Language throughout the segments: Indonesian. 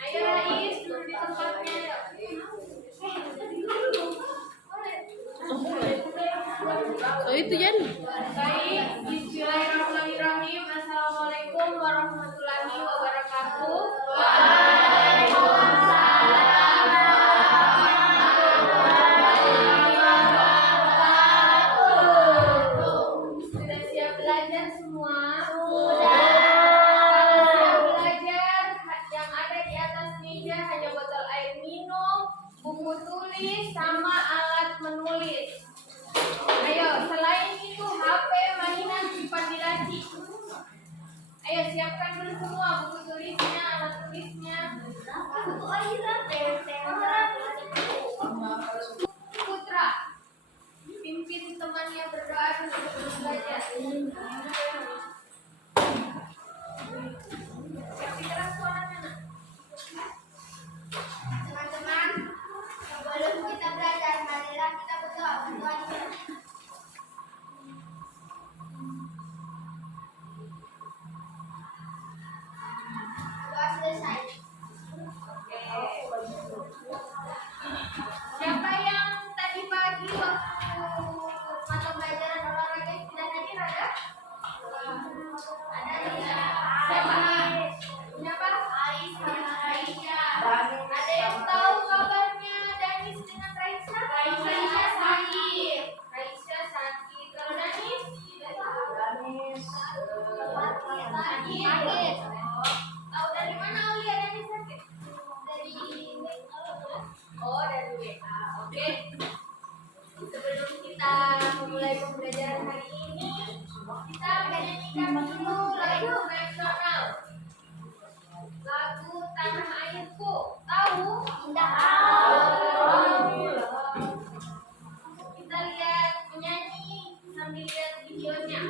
Ayo Rais, duduk di tempatnya. So itu Jan. Baik, bismillahirrahmanirrahim. Assalamualaikum warahmatullahi wabarakatuh. Sudah siap belajar semua? Sudah. Siap belajar. Yang ada di atas meja hanya botol air minum, buku tulis, sama alat menulis. Ayo, selain itu HP, mainan, simpan di laci. Ayo siapkan dulu semua buku tulisnya, alat tulisnya. Putra, pimpin temannya berdoa dulu sebelum belajar. Kasih keras suaranya, nak. Teman-teman, sebelum kita belajar, marilah kita berdoa. Doa selesai. Siapa yang tadi pagi waktu mata pelajaran olahraga tidak hadir ada? Ada tidak? Siapa? Siapa? Aisyah. Ada yang tahu kabarnya Danis dengan Raisa? Raisa sakit. Raisa sakit. Kalau Danis? Sakit. Tahu dari mana Aulia Danis sakit? Dari Oh, dari WA. Oke. Sebelum kita memulai pembelajaran hari ini, kita menyanyikan dulu lagu nasional. Lagu Tanah Airku. Tahu? Indah. Kita lihat menyanyi sambil lihat videonya.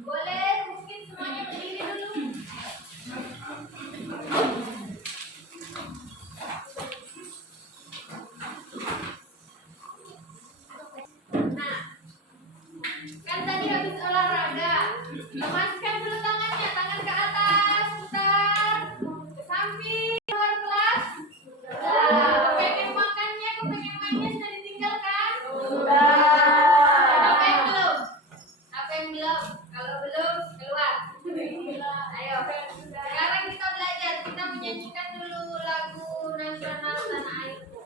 Boleh mungkin semuanya berdiri dulu. Nah, kan tadi habis olahraga, lemaskan dulu tangannya, tangan ke atas, putar ke samping, keluar kelas. Kepengen makannya, kepengen mainnya sudah ditinggalkan? Apa yang belum? Apa yang belum? Kalau belum, keluar. Ayo, sekarang kita belajar. Kita menyanyikan dulu lagu nasional Tanah Airku.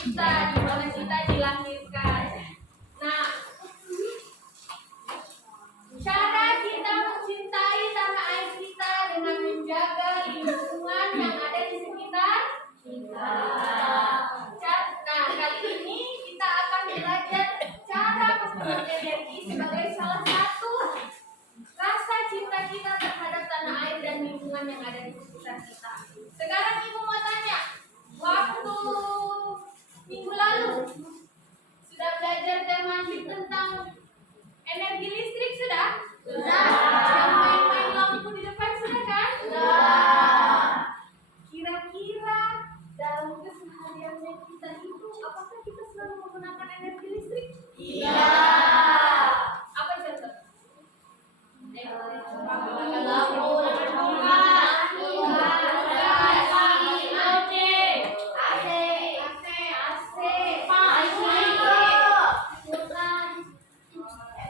kita, di mana kita dilahirkan. Nah, cara kita mencintai tanah air kita dengan menjaga lingkungan yang ada di sekitar kita. Nah, kali ini kita akan belajar cara membuat energi sebagai salah satu rasa cinta kita terhadap tanah air dan lingkungan yang ada di sekitar kita. Sekarang Ibu mau tanya, waktu minggu lalu sudah belajar tema tentang energi listrik sudah? Sudah. Yang main-main lampu di depan sudah kan? Sudah. Kira-kira dalam kesehariannya kita itu, apakah kita selalu menggunakan energi listrik? Iya. Apa contoh?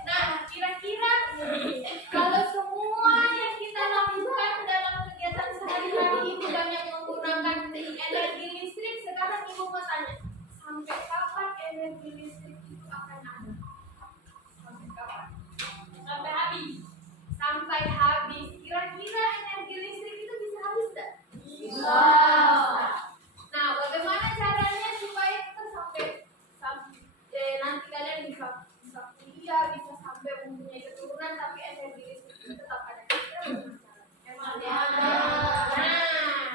Nah, kira-kira kalau semua yang kita lakukan dalam kegiatan sehari-hari itu banyak menggunakan energi listrik, sekarang Ibu mau tanya, sampai kapan energi listrik itu akan ada? Sampai kapan? Sampai habis. Sampai habis. Kira-kira energi listrik itu bisa habis tidak? Bisa. Nah, bagaimana caranya supaya kita nanti kalian bisa kuliah, bisa sampai mempunyai keturunan, tapi energi listrik itu tetap ada. Nah,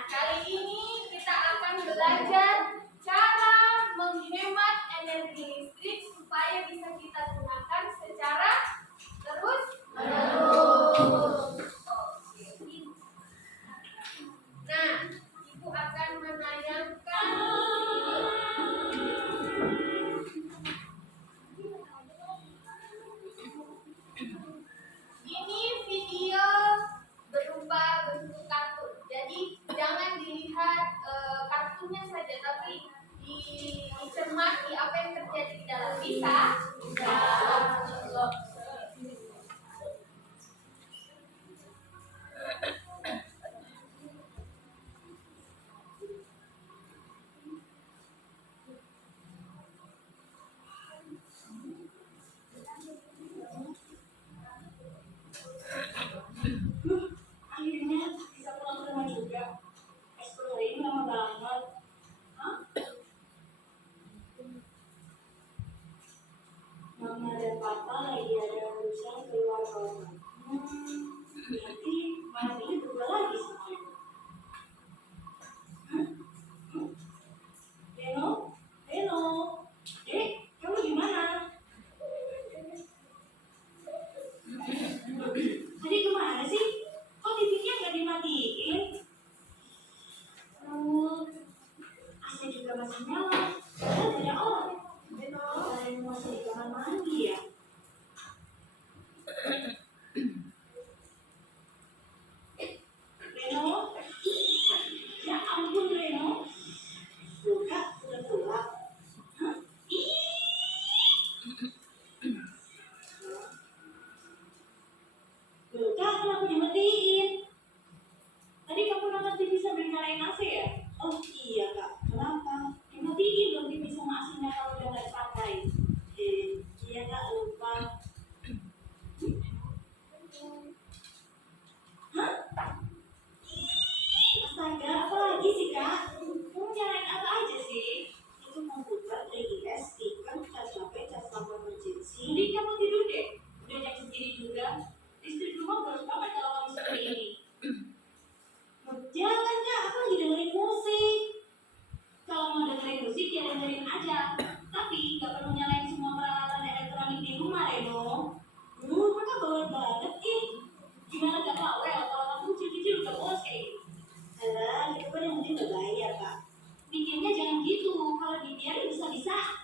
kali ini kita akan belajar cara menghemat energi listrik supaya bisa kita gunakan secara terus-menerus. Nah, Ibu akan menayangkan ini video berupa bentuk kartun. Jadi jangan dilihat kartunnya saja, tapi dicermati apa yang terjadi di dalam. Bisa? Bisa. Akhirnya bisa pulang ke rumah juga. Ekskul hari ini lama banget. Hah? Mama dan papa lagi ada urusan keluar kota. Berarti malam ini berdua lagi sama ibu. Reno? Reno? Dek, kamu gimana? Tadi kemana sih? Kok TV-nya nggak dimatiin? AC juga masih nyala. Padahal tidak ada orang. Ada yang masih di kamar mandi ya? Reno? Ya ampun Reno. Luka udah pulang. Hah? Luka kenapa dimatiin? Tadi kamu nonton TV sambil nyalain AC ya? Oh iya kak, kenapa? Dimatiin dong TV sama AC-nya kalau udah nggak dipakai. Iya kak, lupa. Hah? Astaga, apa lagi sih kak? Kamu nyalain apa aja sih? Itu komputer, DGS, stiker, cas HP, cas lampu emergency. Jadi kamu tidur deh. Udah jam segini juga. Listrik rumah boros banget kalau kamu seperti ini. Jangan kak, aku lagi dengerin musik. Kalau mau dengerin musik ya dengerin aja. Tapi nggak perlu nyalain semua peralatan elektronik di rumah Reno. Mereka bawel banget ih. Gimana gak bawel kalau kamu kecil-kecil udah bos kayak gitu. Alah, itu kan yang penting nggak bayar kak. Bikinnya jangan gitu. Kalau dibiarin bisa-bisa.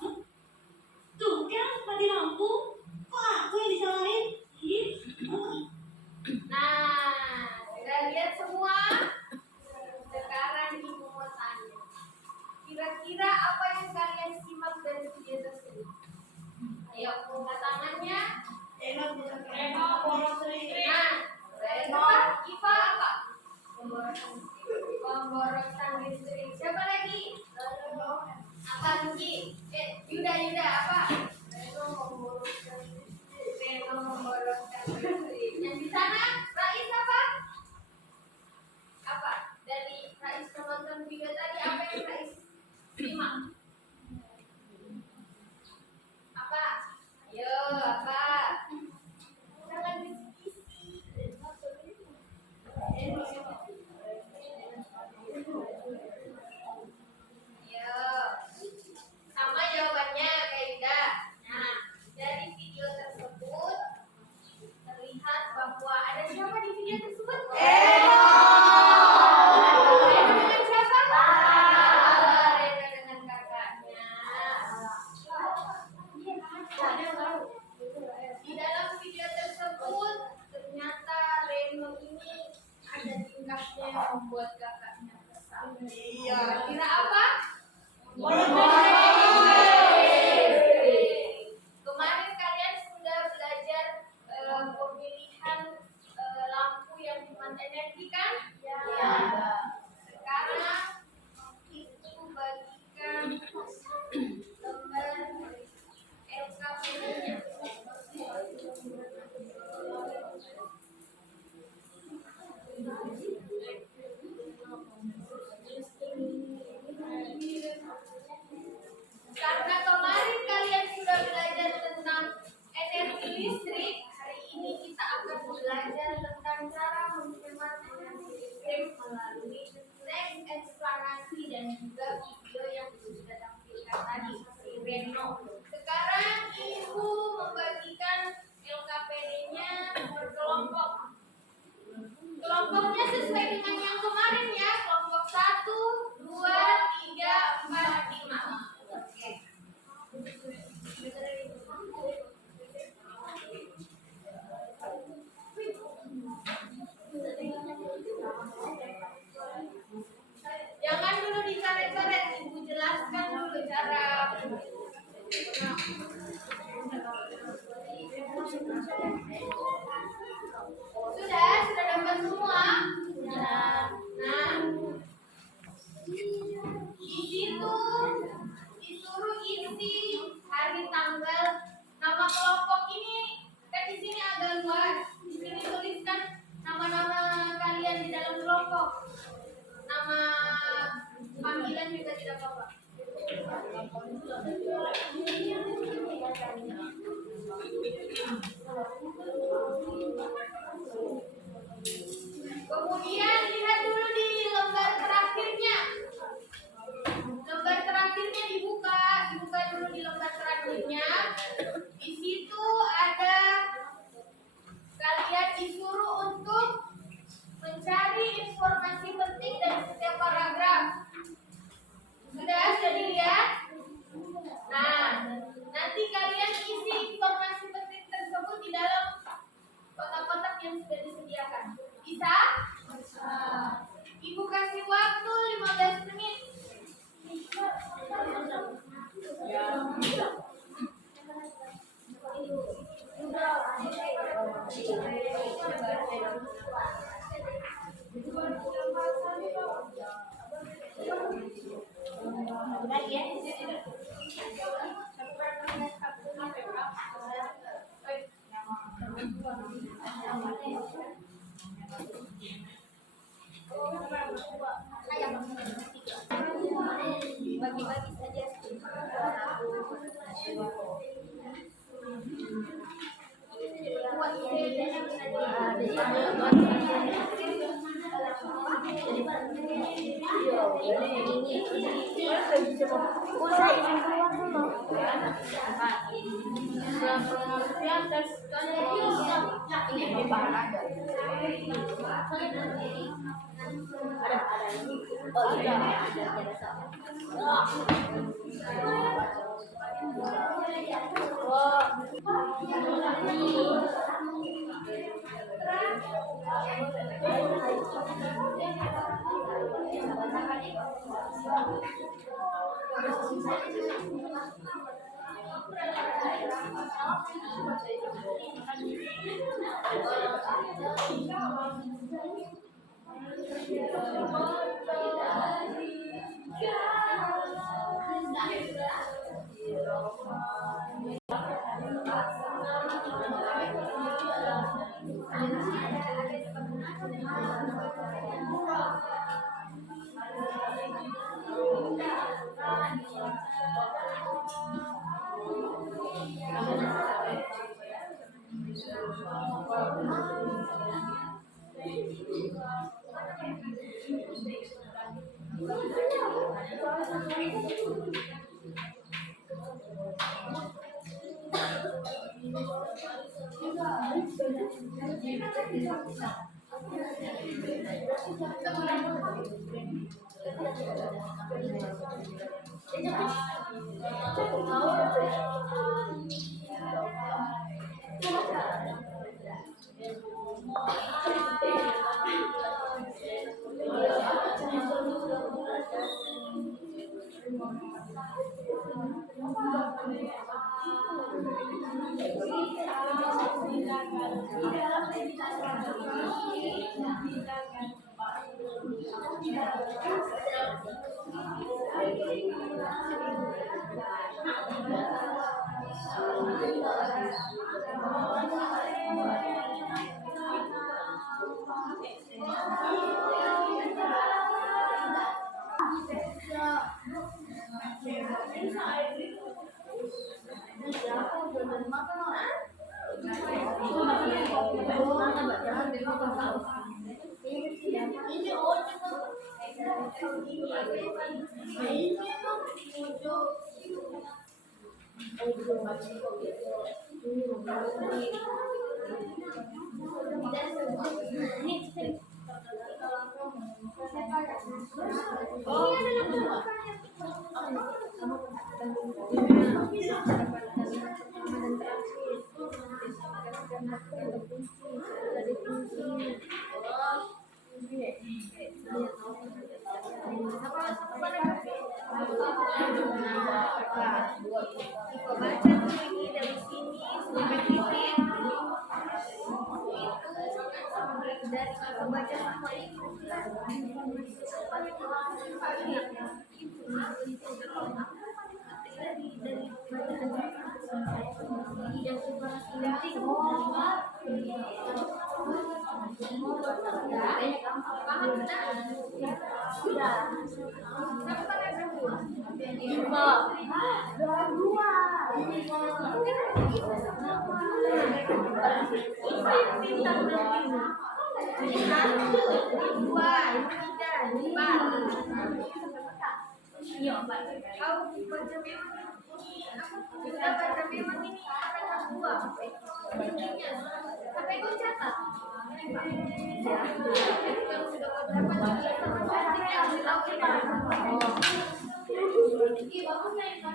Hah? Tuh kan mati lampu. Kok aku yang disalahin? Ih. Nah, sudah lihat semua? Sekarang Ibu mau tanya, kira-kira apa yang kalian simak dari video tersebut? Ayo, buka tangannya. Reno, boros listrik. Nah, Reno, Iva apa? Pemborosan listrik. Siapa lagi? Anggi. Yuda apa? Reno memboroskan listrik. Yang di sana Rais apa? Apa? Dari Rais menonton video tadi apa yang Rais simak? Apa? Ayo, apa? Jangan bisik-bisik. Ayo. Sama jawabannya kayak Yuda. Nah, dari video tersebut terlihat bahwa ada siapa di video tersebut? Reno dengan siapa? Reno dengan kakaknya. Di dalam video tersebut ternyata Reno ini ada tingkahnya yang membuat kakaknya kesal. Kira apa? Kemarin kalian sudah belajar pemilihan lampu yang hemat energi kan? Ya. Sekarang itu bagikan lembar LKPD-nya. Karena kemarin kalian sudah belajar tentang energi listrik, hari ini kita akan belajar tentang cara menghemat energi listrik melalui teks eksplanasi dan juga video yang sudah tampilkan tadi si Reno. Sekarang Ibu membagikan LKPD-nya berkelompok. Kelompoknya sesuai dengan yang kemarin ya, kelompok 1, 2, 3, 4, 5. Oke. Jangan dulu dicoret-coret, Ibu jelaskan dulu cara. Sudah dapat semua? Nah, di situ disuruh isi hari tanggal nama kelompok ini. Kan di sini agak luas. Di sini tuliskan nama-nama kalian di dalam kelompok. Nama panggilan juga tidak apa-apa. Kemudian lihat dulu di lembar terakhirnya. Lembar terakhirnya dibuka dulu di lembar terakhirnya. Di situ ada kalian disuruh untuk mencari informasi penting dari setiap paragraf. Sudah dilihat? Nah, nanti kalian isi informasi penting tersebut di dalam kotak-kotak yang sudah disediakan. Bisa? Ibu kasih waktu 15 menit. Bagi-bagi saja.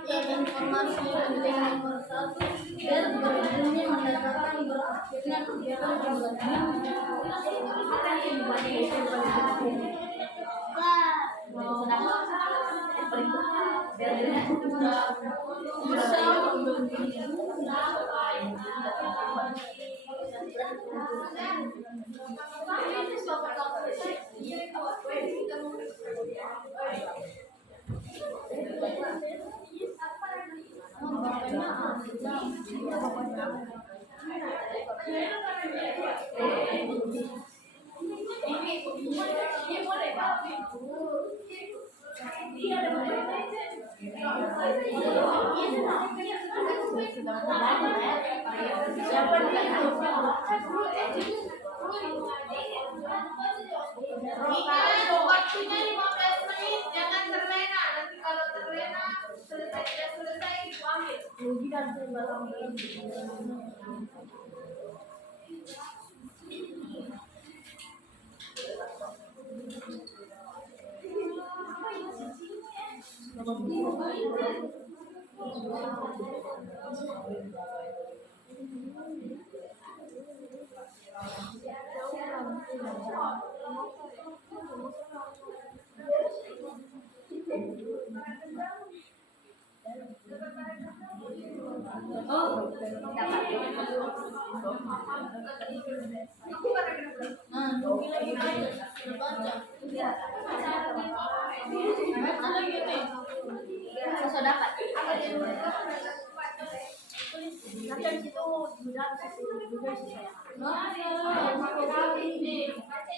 Informasi penting nomor 1 dan berikutnya mendapatkan berakhirnya kegiatan pembelajaran akan dimulai Waktunya 15 menit, jangan terlena. Nanti kalau terlena, selesai tidak selesai, itu ambil.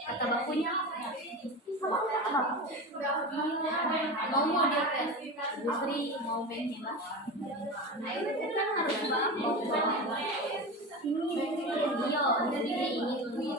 Kata bakunya mau model industri mau pengen lah. Nah itu kan harus ini jadi ini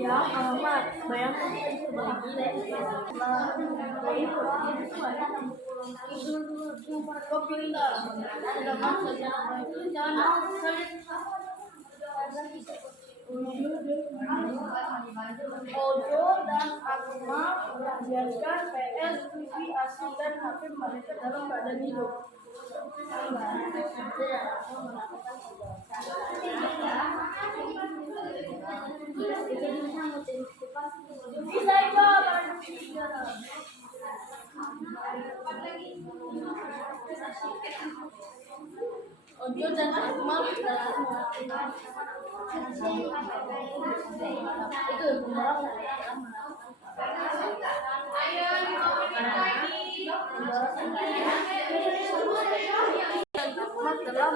Ya, alamat. Bayangkan kok pintar. Ojo dan Akmal membiarkan PS, TV, AC, dan HP mereka dalam keadaan hidup. Bisa itu Ojo dan Akmal itu Ayo 5 menit lagi. Akmal telah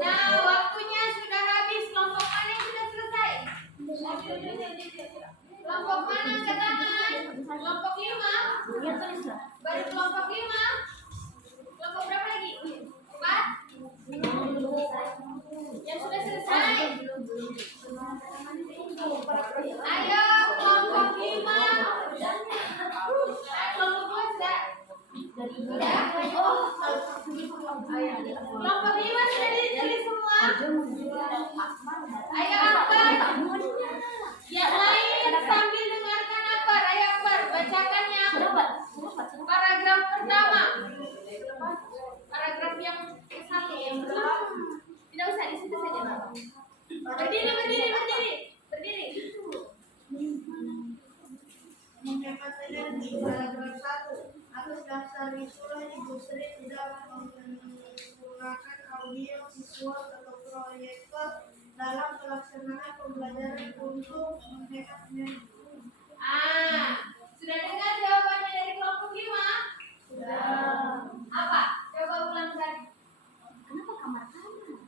Nah, waktunya sudah habis. Kelompok mana yang sudah selesai? Kelompok mana angkat tangan? Kelompok 5? Baru kelompok 5? Kelompok berapa lagi? 4? Yang sudah selesai? Kelompok 5 sudah ditulis semua. Ojo menunjukkan Akmal datang. Ayo Akbar. Yang lain sambil dengarkan Akbar. Ayo Akbar, bacakan yang paragraf pertama. Paragraf yang ke-1 yang pertama. Tidak usah di situ saja. Berdiri. Menghemat energi. Paragraf 1. Atas dasar itulah Ibu Sri tidak menggunakan audio visual atau proyektor dalam pelaksanaan pembelajaran untuk menghemat energi. Sudah dengar jawabannya dari kelompok 5? Sudah. Apa? Coba ulang tadi. Kenapa kamar kamu?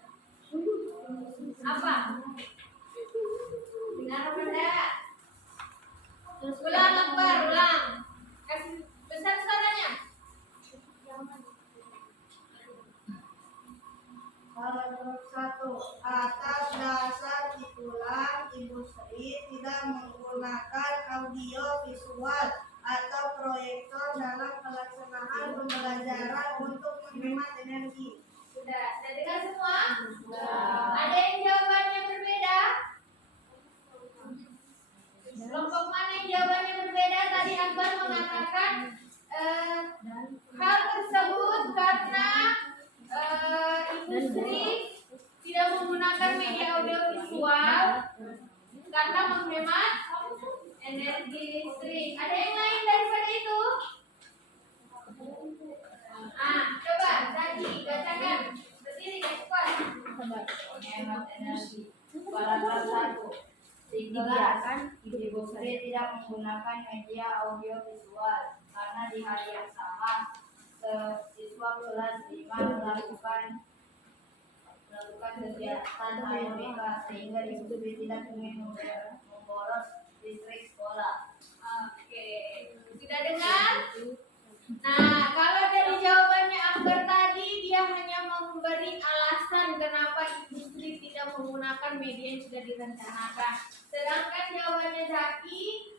Apa? Dengar apa enggak? Ulang Akbar, ulang. Kasih besar suaranya. Paragraf 1. Atas dasar itulah Ibu Sri tidak menggunakan audio visual atau proyektor dalam pelaksanaan pembelajaran untuk menghemat energi. Sudah dengar semua? Sudah. Ada yang jawabannya berbeda? Kelompok mana yang jawabannya berbeda? Tadi Akbar mengatakan hal tersebut karena industri tidak menggunakan media audiovisual karena menghemat energi listrik. Ada yang lain daripada itu? Coba tadi bacakan. Berdiri cepat. Menghemat energi. Paragraf 1. Dijelaskan, Ibu Sri tidak menggunakan media audio visual karena di hari yang sama siswa kelas 5 melakukan kegiatan AMBK sehingga Ibu Sri tidak ingin memboros listrik sekolah. Oke, sudah dengar? Nah, kalau dari jawabannya Akbar tadi, dia hanya memberi alasan kenapa industri tidak menggunakan media yang sudah direncanakan. Sedangkan jawabannya Zaki,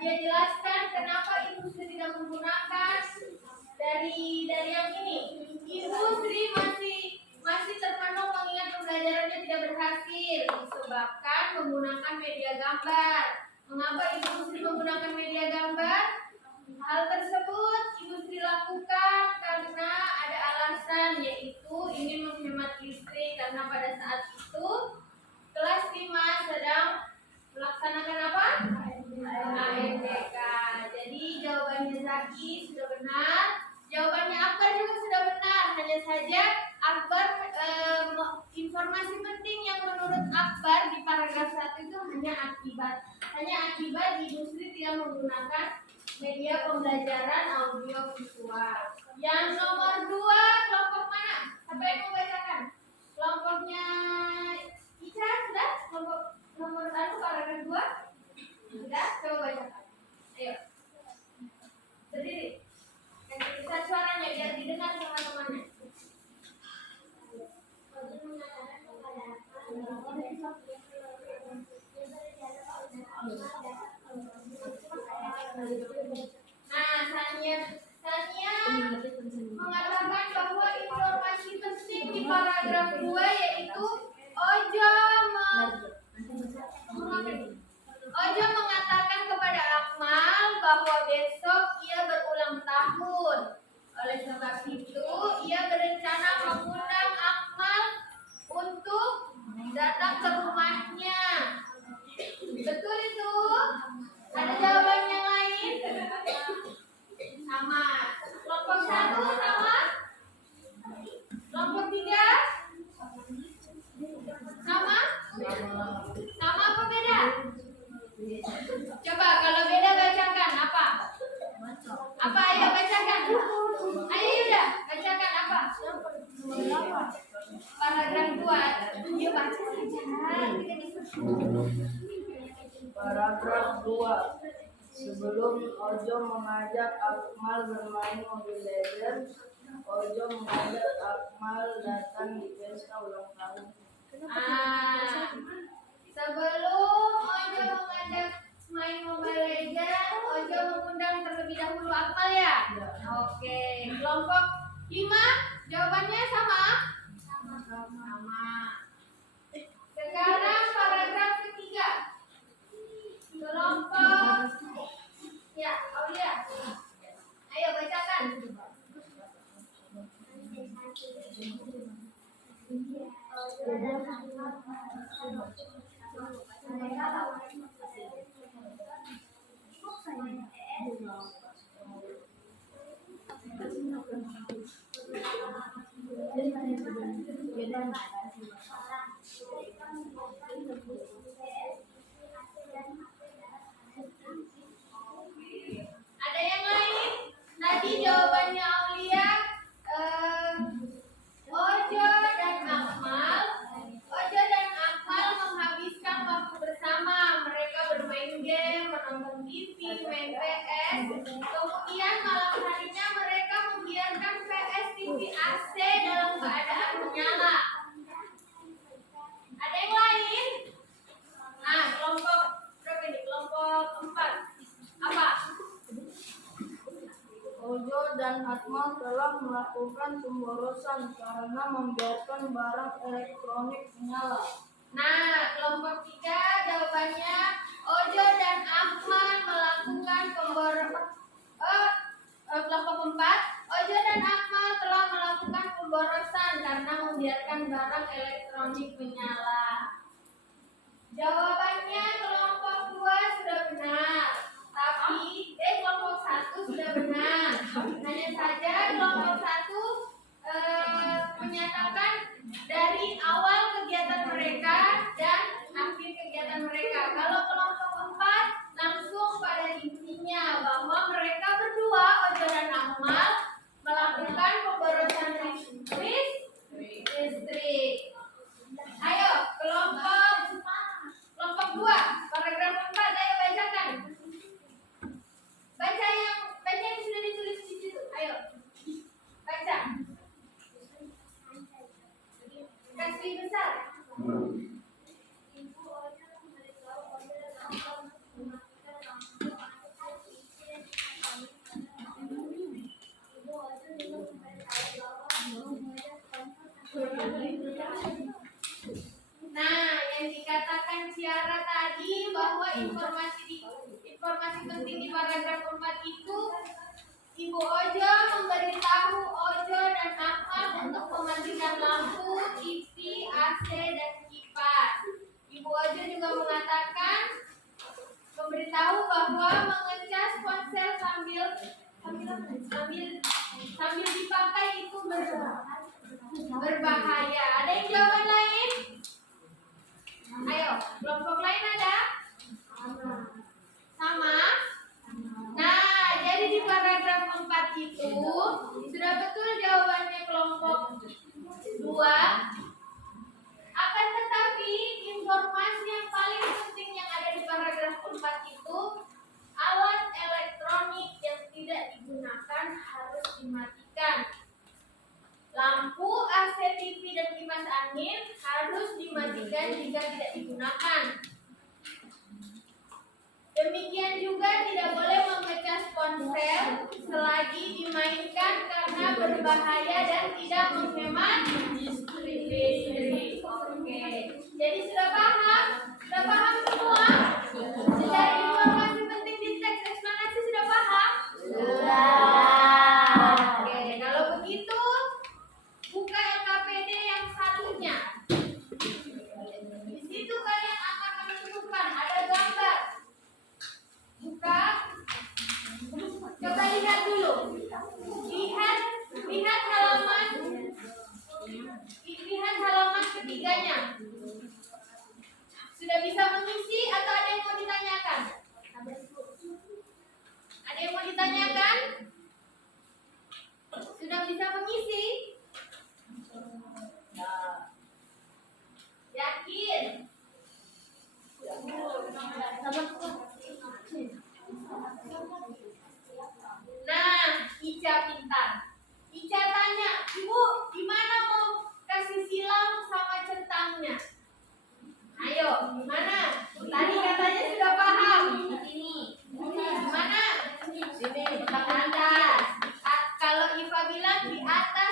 dia jelaskan kenapa industri tidak menggunakan dari yang ini. Industri masih terpenuh mengingat pembelajarannya tidak berhasil disebabkan menggunakan media gambar. Mengapa industri menggunakan media gambar? Hal tersebut industri lakukan karena ada alasan, yaitu ingin menghemat listrik karena pada saat itu kelas 5 sedang melaksanakan apa? AMBK. Jadi jawabannya Zaki sudah benar, jawabannya Akbar juga sudah benar. Hanya saja Akbar informasi penting yang menurut Akbar di paragraf 1 itu hanya akibat industri tidak menggunakan media pembelajaran audio visual. Yang nomor 2 kelompok mana? Siapa yang mau bacakan? Kelompoknya Ica sudah? Kelompok nomor 1 paragraf 2? Sudah? Coba bacakan. Ayo. Berdiri. Kasih besar suaranya biar didengar sama temannya. Nah, Sania mengatakan bahwa informasi penting di paragraf 2 yaitu Ojo mengatakan kepada Akmal bahwa besok ia berulang tahun. Oleh sebab itu, ia berencana mengundang Akmal untuk datang ke rumahnya. Betul itu? Ada jawaban yang lain? Sama. Kelompok 1 sama? Kelompok 3? Sama? Sama apa beda? Coba kalau beda bacakan apa? Apa ayo bacakan? Ayo Yuda, bacakan apa? Paragraf 2. Dia baca saja. Kita diskusi. Paragraf 2. Sebelum Ojo mengajak Akmal bermain Mobile Legends, Ojo mengajak Akmal datang di pesta ulang tahun. Sebelum Ojo mengajak main Mobile Legends, Ojo mengundang terlebih dahulu Akmal ya? Oke, kelompok Ima, jawabannya sama? Sama. Sekarang paragraf ketiga. Kelompok. Ya, Aulia. Ayo bacakan. Ada yang lain? Tadi jawabannya Aulia Ojo dan Akmal. Ojo dan Akmal menghabiskan waktu bersama. Mereka bermain game, menonton TV, main PS. Kemudian malam harinya mereka membiarkan PS TV AC dalam keadaan menyala. Ada yang lain? Nah, kelompok berapa ini? Kelompok 4. Apa? Ojo dan Akmal telah melakukan pemborosan karena membiarkan barang elektronik menyala. Nah, kelompok 3 jawabannya Ojo dan Akmal melakukan kelompok 4 Ojo dan Akmal telah melakukan pemborosan karena membiarkan barang elektronik menyala. Jawabannya kelompok 2 sudah benar. Tapi kelompok 1 sudah benar. Hanya saja kelompok 1 menyatakan dari awal kegiatan mereka dan akhir kegiatan mereka. Kalau kelompok 4 langsung pada intinya bahwa mereka berdua Ojo dan Akmal melakukan pemborosan listrik. Ayo kelompok 2 paragraf 4, ayo bacakan. Baca yang sudah ditulis di situ. Ayo baca. Kasih besar. Nah, yang dikatakan Ciara tadi bahwa informasi penting di paragraf 4 itu Ibu Ojo memberitahu Ojo dan Akmal untuk mematikan lampu, TV, AC, dan kipas. Ibu Ojo juga memberitahu bahwa mengecas ponsel sambil dipakai itu berbahaya. Ada yang jawaban lain? Ayo, kelompok lain ada? Sama? Nah, jadi di paragraf 4 itu sudah betul jawabannya kelompok 2. Akan tetapi informasi yang paling penting yang ada di paragraf 4 itu alat elektronik yang tidak digunakan harus dimatikan. Lampu, AC, TV, dan kipas angin harus dimatikan jika tidak digunakan. Demikian juga tidak boleh mengecas ponsel selagi dimainkan karena berbahaya dan tidak menghemat listrik. Oke, jadi sudah paham? Sudah paham semua? Dari informasi penting di teks eksplanasi sudah paham? Sudah. Oke, kalau begitu buka LKPD yang satunya. Di situ kalian akan menemukan ada gambar. Buka. Coba lihat dulu. Lihat halaman ketiganya. Sudah bisa mengisi atau ada yang mau ditanyakan? Ada yang mau ditanyakan? Sudah bisa mengisi? Yakin? Nah, Ica pintar. Ica tanya, Ibu, gimana mau kasih silang sama centangnya? Ayo, gimana? Tadi katanya sudah paham. Sini. Mana? Sini, di atas. Kalau Iva bilang di atas.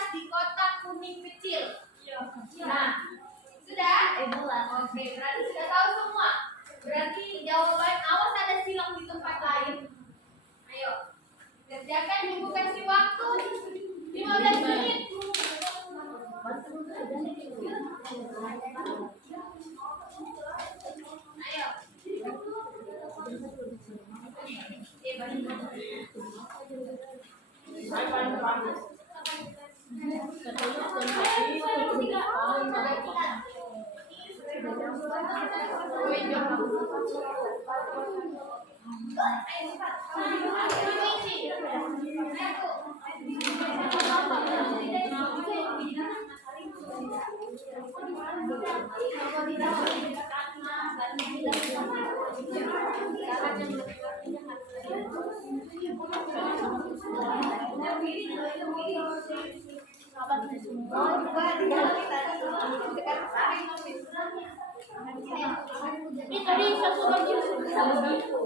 Ini tadi satu lagi sama gitu.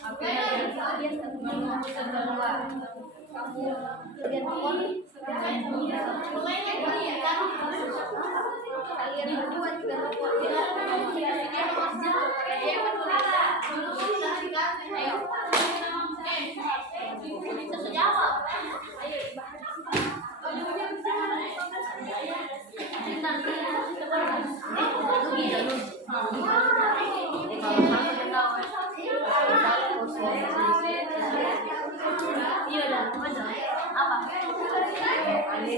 Apa yang kalian kamu lihat kalian berdua juga ayo itu sejawab ayo iya udah apa ayo jawaban apa dulu nanti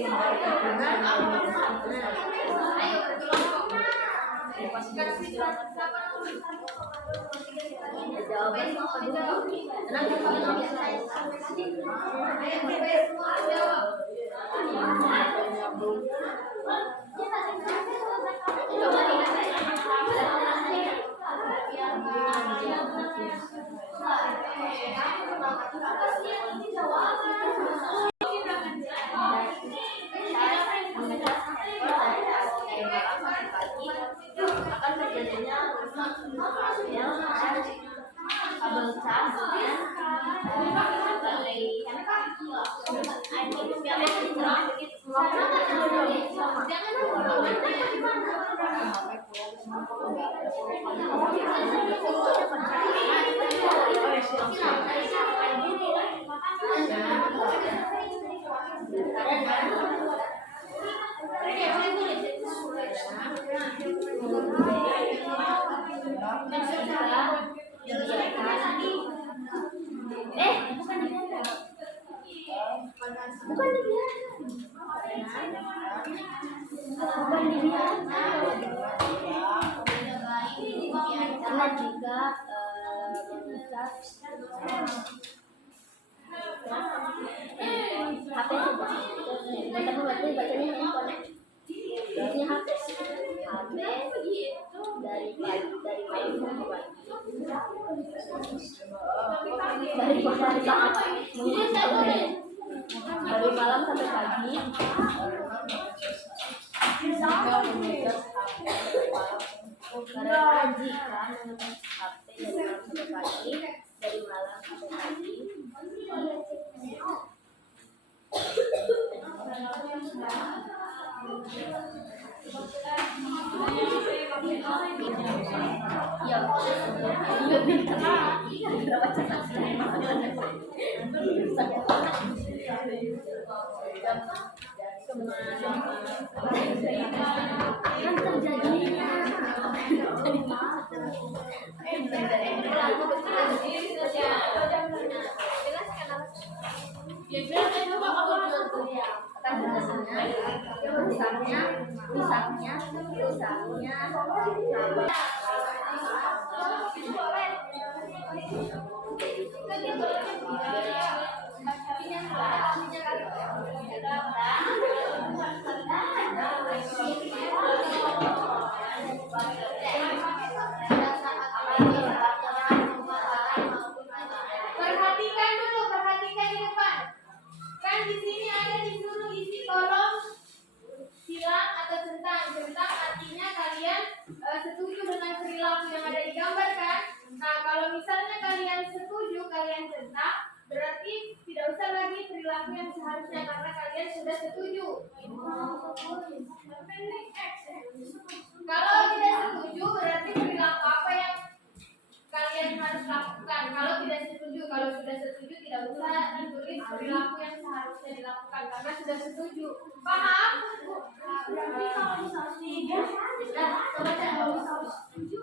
kalau saya akan terjadinya kabel cas karena jika mengucap HP tapi berarti bacanya handphone ini HP dari pagi dari malam sampai pagi karena jika menggunakan HP dari malam sampai pagi dari malam sampai pagi Perhatikan dulu, perhatikan di depan. Kan di sini ada disuruh isi kolom silang atau centang. Centang artinya kalian setuju dengan perilaku yang ada di gambar kan? Nah, kalau misalnya kalian setuju, kalian centang, berarti tidak usah lagi perilaku yang seharusnya karena kalian sudah setuju. Kalau tidak setuju, berarti perilaku apa yang kalian harus lakukan? Kalau tidak setuju, Kalau sudah setuju tidak usah ditulis perilaku yang seharusnya dilakukan karena sudah setuju. Paham? Berarti kalau misalnya Coba cek kalau misalnya setuju.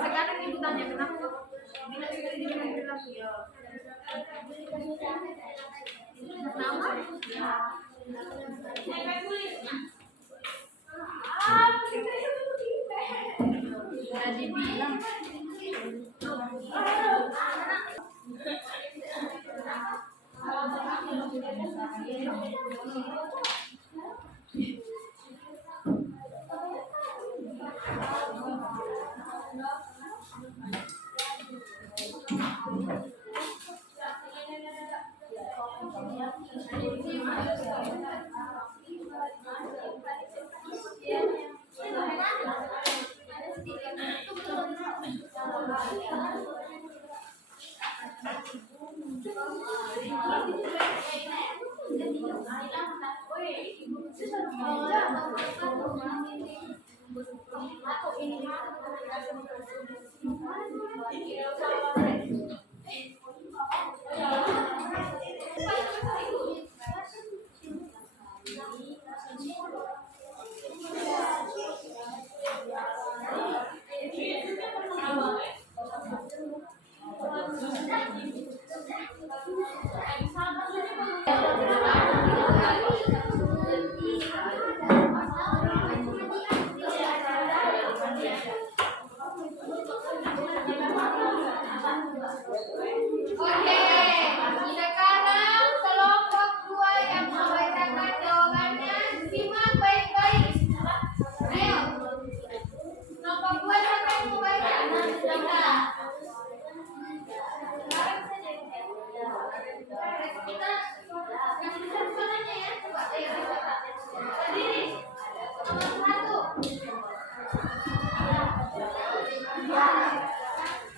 Sekarang ibu tanya kenapa? Bila sudah diberi perilaku ya. Kenapa? Sudah dibilang.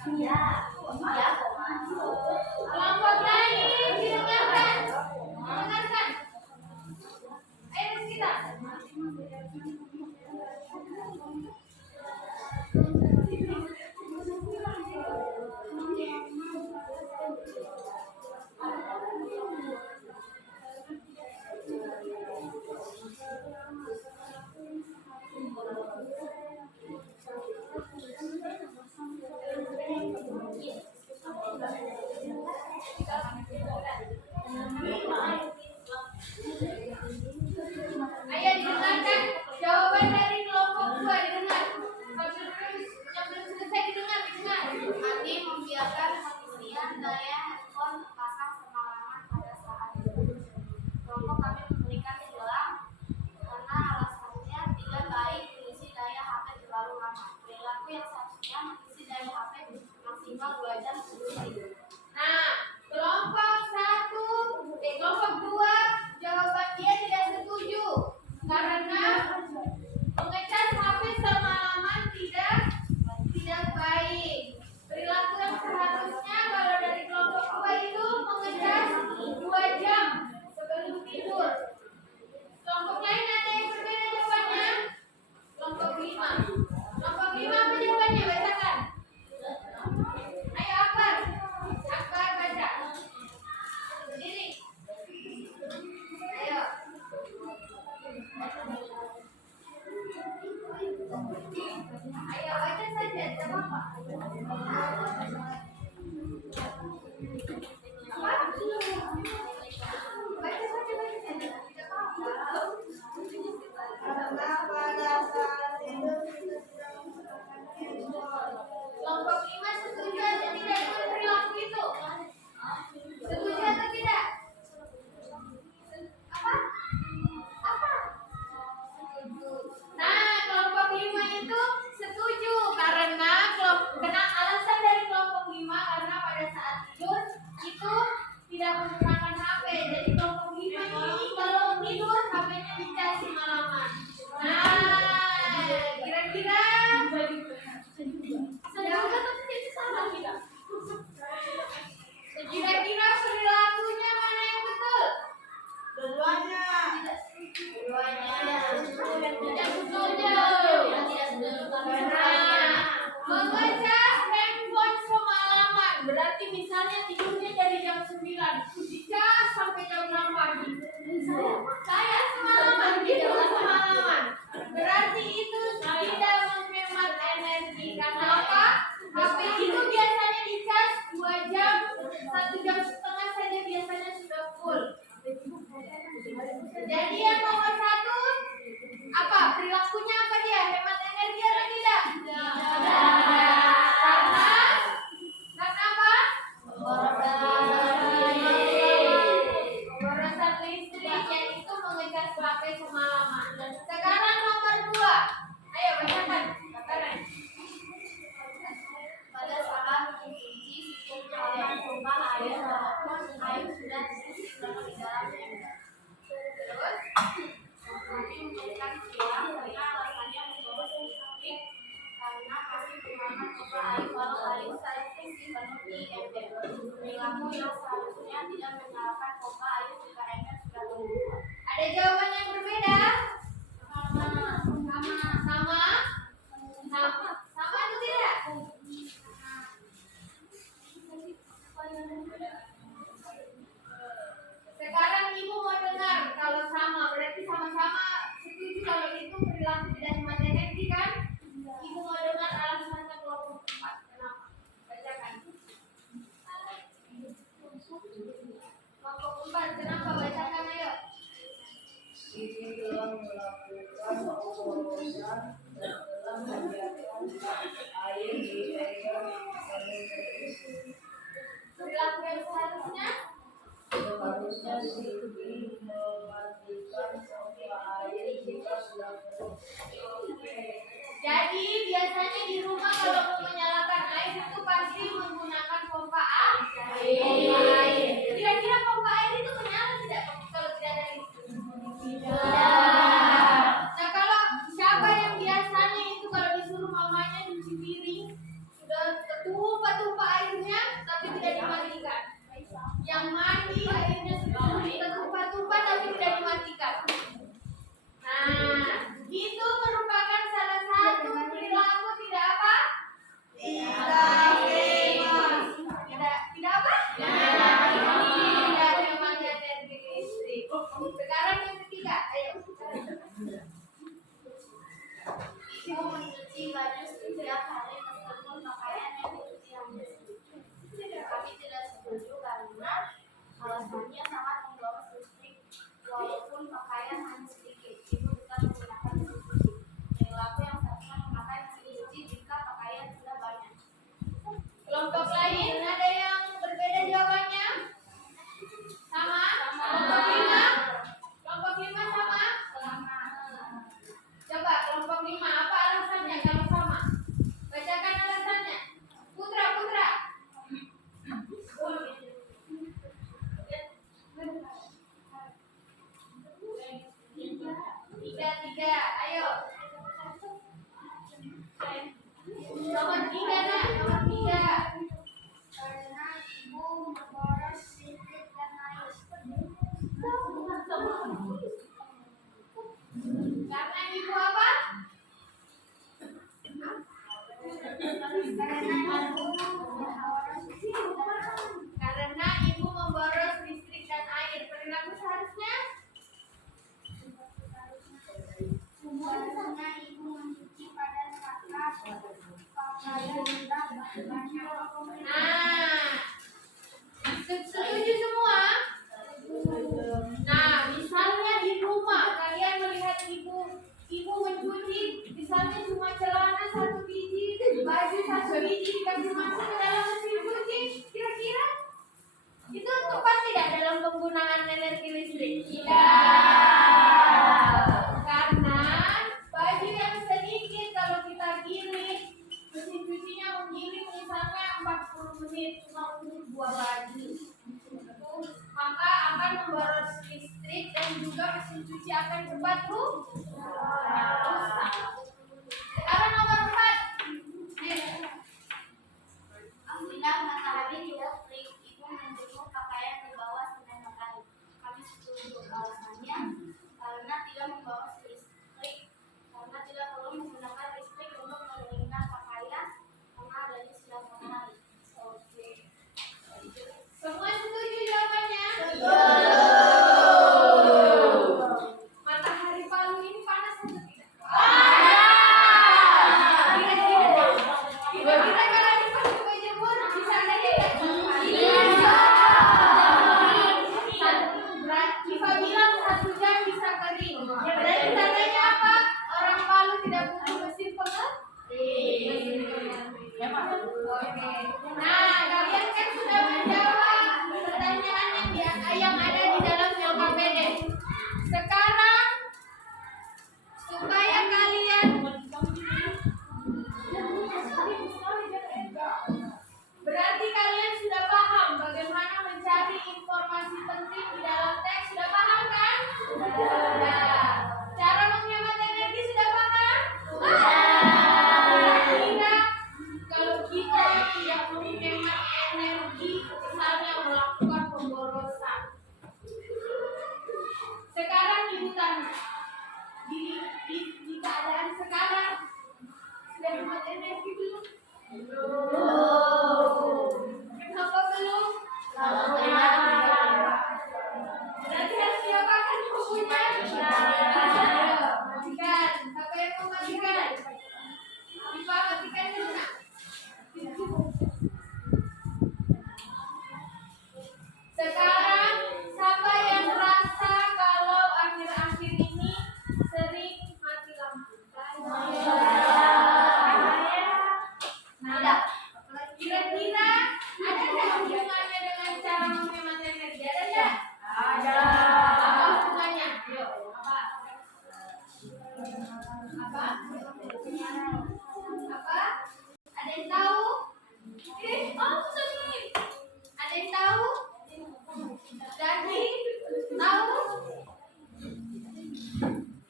Iya, iya kok Mas. Kelompok lain didengarkan. Mendengarkan. Ayo kita. Ayo didengarkan jawaban dari kelompok 2 didengar. Yang belum selesai didengar. Andi membiarkan pengisian daya handphone terpasang semalaman pada saat itu. Kelompok kami memberikan silang karena alasannya tidak baik mengisi daya HP terlalu lama. Perilaku yang seharusnya mengisi daya HP maksimal 2 jam sebelum tidur. Nah, kelompok 2 jawaban dia tidak setuju karena mengecas HP semalaman tidak baik. Perilaku yang seharusnya kalau dari kelompok 2 itu mengecas 2 jam sebelum tidur. Kelompok lain ada yang berbeda jawabannya? Kelompok 5. Kelompok 5 apa jawabannya? Bacakan. Ayo Akbar. Akbar baca. Berdiri. Ayo. Ayo baca saja, tidak apa-apa. Baca saja, tidak apa-apa. Karena pada saat tidur kita sedang menggunakan handphone. Kelompok 5 setuju atau tidak dengan perilaku itu? Setuju atau tidak? Apa? Nah, kelompok 5 itu setuju karena alasan dari kelompok 5 karena pada saat tidur itu tidak menggunakan HP. Jadi kelompok 5 ini kalau tidur HP-nya dicas semalaman. Nah, kira-kira setuju atau tidak sama kita? Kira-kira perilakunya mana yang betul? Keduanya. Tidak setuju. Nah, mengecas handphone semalaman berarti misalnya tidurnya dari jam 9 dicas sampai jam 6 pagi. Saya semalaman tidur semalaman. Berarti itu tidak menghemat energi. Karena apa? HP itu biasanya dicas 2 jam, 1 jam setengah saja biasanya sudah full. Jadi yang nomor 1 apa? Perilakunya apa dia? Hemat energi atau tidak? Karena apa? Pemborosan listrik yaitu mengecas HP semalaman. Sekarang nomor 2. Ayo bacakan. Pada saat mencuci sistem halaman rumah air walaupun air sudah disimpan di dalam ember. Terus Kami memberikan silang karena alasannya membawa listrik karena masih menggunakan pompa air walau air seharusnya dipenuhi ember. Perilaku yang seharusnya tidak menyalakan pompa air jika ember sudah penuh. ada jawaban yang berbeda? Sama atau tidak? Sekarang ibu mau dengar kalau sama berarti sama-sama setuju kalau itu perilaku tidak hemat energi kan? Ibu mau dengar alasannya kelompok 4. Kenapa? Bacakan. Kelompok 4 kenapa? Bacakan ayo. Ini telah melakukan pemborosan dan telah membiarkan Nah, setuju semua? Nah, misalnya di rumah kalian melihat ibu mencuci, misalnya cuma celana 1 biji, baju 1 biji dikasih masuk ke dalam mesin cuci, kira-kira itu tepat tidak dalam penggunaan energi listrik? Tidak. Karena baju yang sedikit kalau kita giling, mesin cucinya menggiling misalnya 40 menit cuma untuk 2 baju. Maka akan memboros listrik dan juga mesin cuci akan cepat rusak. Sekarang nomor 4. Apabila matahari tidak terik, ibu menjemur pakaian di bawah sinar matahari. Kami setuju alasannya karena tidak membawa listrik, karena tidak perlu menggunakan listrik untuk mengeringkan pakaian karena adanya sinar matahari. Oke. Semua setuju jawabannya? Matahari Palu ini panas atau tidak? Kira-kira kalau dipakai jemur bisa ada tidak? Iva bilang 1 jam bisa kering. Berarti tandanya apa? Orang Palu tidak butuh mesin pengering. Oke. Nah, kalian kan sudah menjawab pertanyaan yang ada di dalam LKPD. Sekarang supaya kalian berarti kalian sudah paham bagaimana mencari informasi penting di dalam teks. Sudah paham kan? Sudah. Cara menghemat energi sudah paham? Kira-kira kalau kita tidak menghemat energi, misalnya melakukan pemborosan. Sekarang ibu tanya, di keadaan sekarang sudah hemat energi belum? Kenapa belum? Berarti harus diapakan bukunya? Matikan. Siapa yang mau matikan? Iva, matikan dulu nak. Sekarang siapa yang merasa kalau akhir-akhir ini sering mati lampu? Nah, kira-kira ada nggak hubungannya dengan cara menghemat energi? Ada nggak? Ada. Apa hubungannya? Apa? Apa? Apa? Ada yang tahu? Tadi. Ada yang tahu? Jadi, tahu?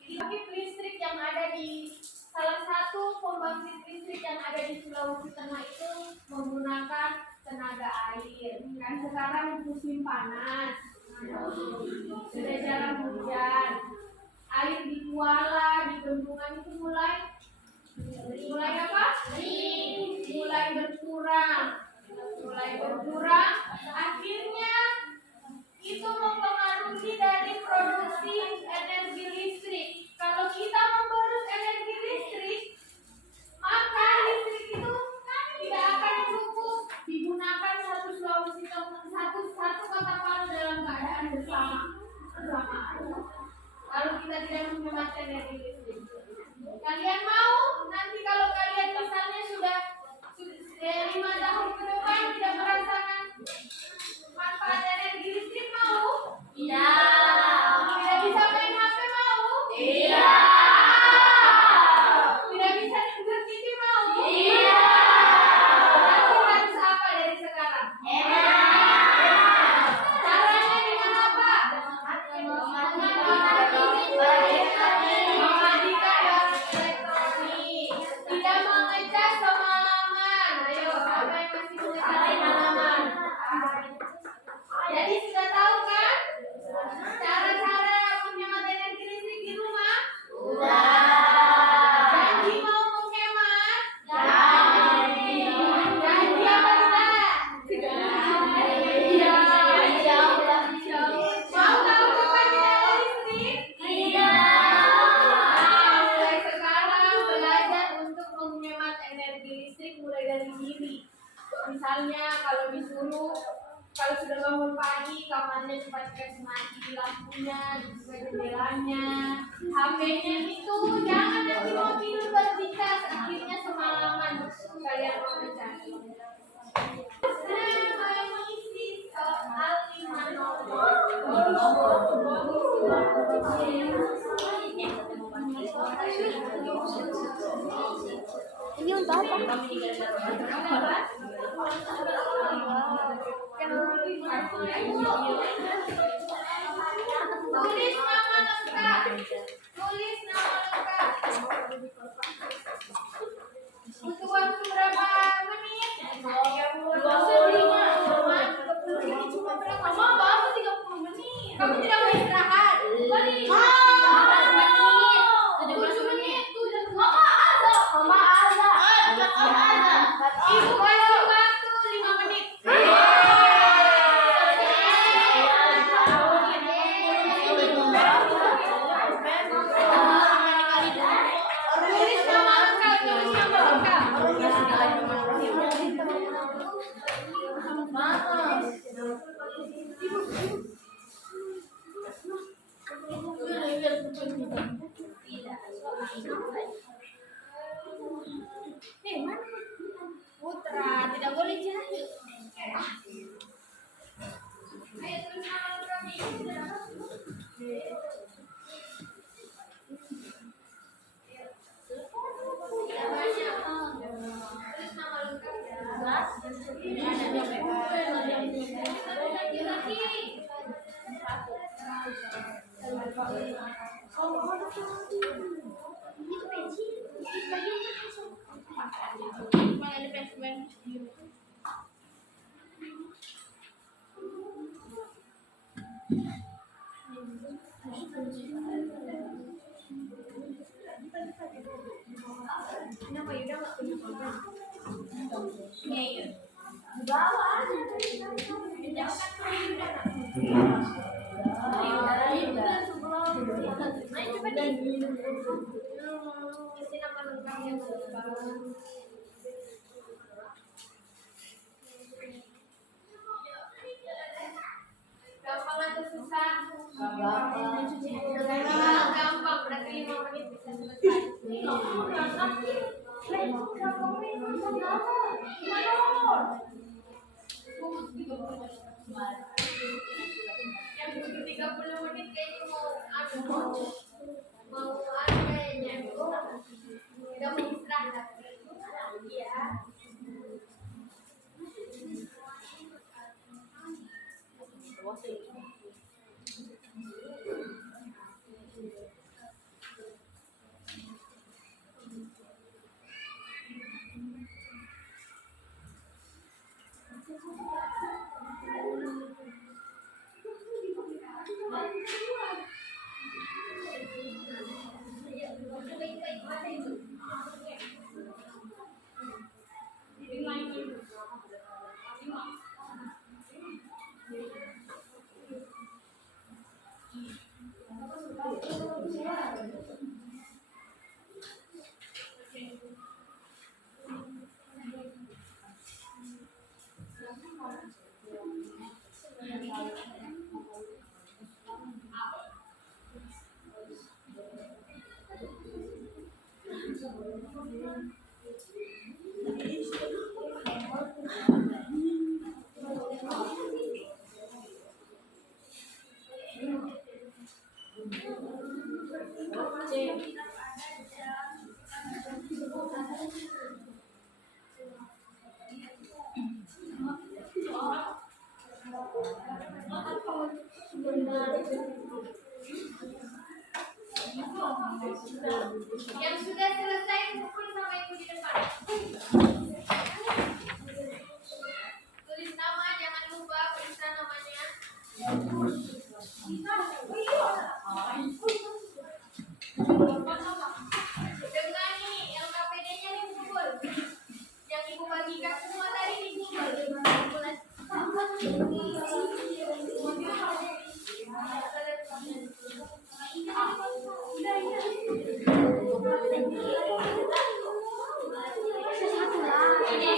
Pembangkit listrik yang ada di salah satu pembangkit listrik yang ada di Sulawesi Tengah itu menggunakan tenaga air. Kan sekarang musim panas, sudah jarang hujan. Air di Kuala, di bendungan itu mulai apa? Mulai berkurang. Akhirnya itu mempengaruhi dari produksi energi listrik. Kalau kita memboros energi listrik, maka listrik itu tidak akan cukup digunakan satu Sulawesi Tengah, satu kota Palu dalam keadaan bersamaan. Kalau kita tidak menghemat energi listrik, kalian mau nanti kalau kalian misalnya sudah 5 tahun ke depan tidak merasakan manfaat energi listrik, mau? Tidak. Tidak bisa main HP, mau? Tidak. Tidak bisa nonton TV, mau? Tidak. Berarti harus apa dari sekarang? Caranya dengan apa? Menghemat Misalnya kalau disuruh, kalau sudah bangun pagi, kamarnya cepat-cepat mati lampunya, dibuka jendelanya, HP-nya itu jangan nanti mau tidur baru dicas, akhirnya semalaman kalian mau mencari. Mengisi soal 5 nomor. Ini untuk apa? Tulis nama lengkap. Tulis nama lengkap. Butuh waktu berapa menit? 25. Cuma berapa? Mama, baru 30 menit. Kamu tidak mau istirahat? Balik. 15 menit. 7 menit. Mama ada. Mama ada. Ibu kasih waktu 5 menit. Tulis nama lengkap. Tulis nama lengkap. Putra, tidak boleh jahil. Ayo tulis nama lengkapnya. Namanya. Tulis nama lengkapnya. Kenapa Yuda nggak punya pulpen? Iya. Bawa aja. Isi nama lengkapnya. Gampang atau susah? Gampang, berarti 5 menit bisa selesai. Yang butuh 30 menit kayaknya mau ada yang tidak mau istirahat. Iya. Yang sudah selesai kumpul sama ibu di depan. Tulis nama, jangan lupa periksa namanya. Dengan ini LKPD-nya nih kumpul. Yang ibu bagikan semua tadi di Google. Ini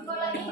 sekolah ini